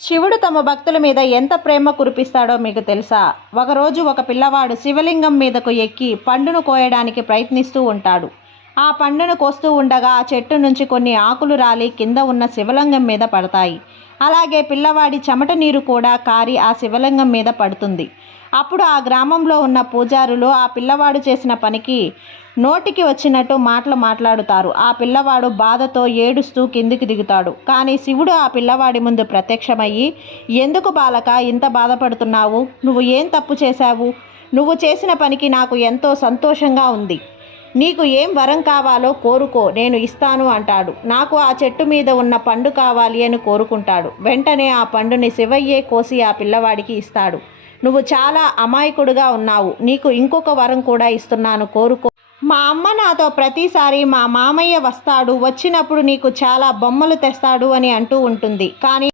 శివుడు తమ భక్తుల మీద ఎంత ప్రేమ కురిపిస్తాడో మీకు తెలుసా? ఒకరోజు ఒక పిల్లవాడు శివలింగం మీదకు ఎక్కి పండును కోయడానికి ప్రయత్నిస్తూ ఉంటాడు. ఆ పండును కోస్తూ ఉండగా ఆ చెట్టు నుంచి కొన్ని ఆకులు రాలి కింద ఉన్న శివలింగం మీద పడతాయి. అలాగే పిల్లవాడి చెమట నీరు కూడా కారి ఆ శివలింగం మీద పడుతుంది. అప్పుడు ఆ గ్రామంలో ఉన్న పూజారులు ఆ పిల్లవాడు చేసిన పనికి నోటికి వచ్చినట్టు మాటలు మాట్లాడుతారు. ఆ పిల్లవాడు బాధతో ఏడుస్తూ కిందికి దిగుతాడు. కానీ శివుడు ఆ పిల్లవాడి ముందు ప్రత్యక్షమయ్యి, ఎందుకు బాలక ఇంత బాధపడుతున్నావు? నువ్వు ఏం తప్పు చేశావు? నువ్వు చేసిన పనికి నాకు ఎంతో సంతోషంగా ఉంది. నీకు ఏం వరం కావాలో కోరుకో, నేను ఇస్తాను అంటాడు. నాకు ఆ చెట్టు మీద ఉన్న పండు కావాలి అని కోరుకుంటాడు. వెంటనే ఆ పండుని శివయ్యే కోసి ఆ పిల్లవాడికి ఇస్తాడు. నువ్వు చాలా అమాయకుడుగా ఉన్నావు, నీకు ఇంకొక వరం కూడా ఇస్తున్నాను, కోరుకో. మా అమ్మ నాతో ప్రతిసారి మా మామయ్య వస్తాడు, వచ్చినప్పుడు నీకు చాలా బొమ్మలు తెస్తాడు అని అంటూ ఉంటుంది. కానీ